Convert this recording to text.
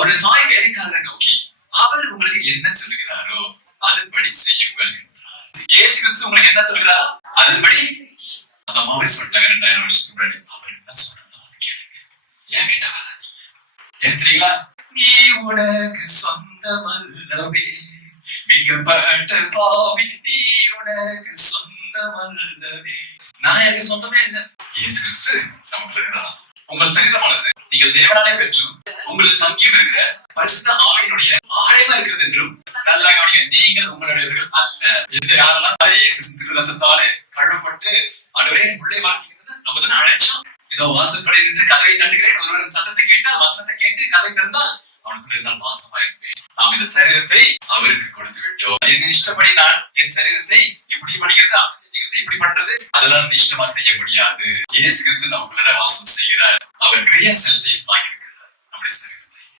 அவருடைய தாய் வேலைக்காரரை நோக்கி அவர் உங்களுக்கு என்ன சொல்லுகிறாரோ அதன்படி செய்யுங்கள் என்றார். இயேசு கிறிஸ்து உங்களுக்கு என்ன சொல்லுகிறாரோ அதன்படி அந்த மாதிரி சொல்லிட்டாங்க. 2000 வருஷத்துக்கு முன்னாடி அவர் என்ன சொல்றாங்க அதை கேளுங்க. ஏன் வேண்டாம் ஏன் தெரியுங்களா? நீ உனக்கு சொந்தமல்லவே மிகப்பட்ட பாவி, நீ உனக்கு சொந்தமல்லவே. நான் எனக்கு சொந்தமே இல்லை. இயேசு கிறிஸ்து நமக்கு இருக்கிறதா? உங்கள் சரீரமானது நீங்கள் தேவனாலே பெற்று உங்களுக்கு தங்கியும் இருக்கிற பரிசுத்த ஆவியினுடைய ஆலயமா இருக்கிறது என்றும் நல்லா கவனிங்க. நீங்கள் உங்களுடையவர்கள் அல்ல. எந்த யாரெல்லாம் இயேசு திருரத்தத்தாலே கழுவப்பட்டு ஆண்டவரே உள்ளே வாங்கிக்கிறது நம்ம தானே அழைச்சோம். இதோ வாசற்படி நின்று கதவை தட்டுகிறேன், ஒருவரின் சத்தத்தை கேட்டால் வசனத்தை கேட்டு கதவை திறந்தால் அவனுக்குள்ள இருந்தால் வாசமா இருப்பேன். நாம் இந்த சரீரத்தை அவருக்கு கொடுத்து விட்டோம். என் இஷ்டப்படி நான் என் சரீரத்தை இப்படி பண்ணிக்கிறது அப்படி செஞ்சுக்கிறது இப்படி பண்றது அதெல்லாம் இஷ்டமா செய்ய முடியாது. இயேசு கிறிஸ்து நமக்குள்ள வாசம் செய்கிறார். அவர் கிரியா செலுத்தி வாங்கியிருக்கிறார் நம்முடைய சரீரம்.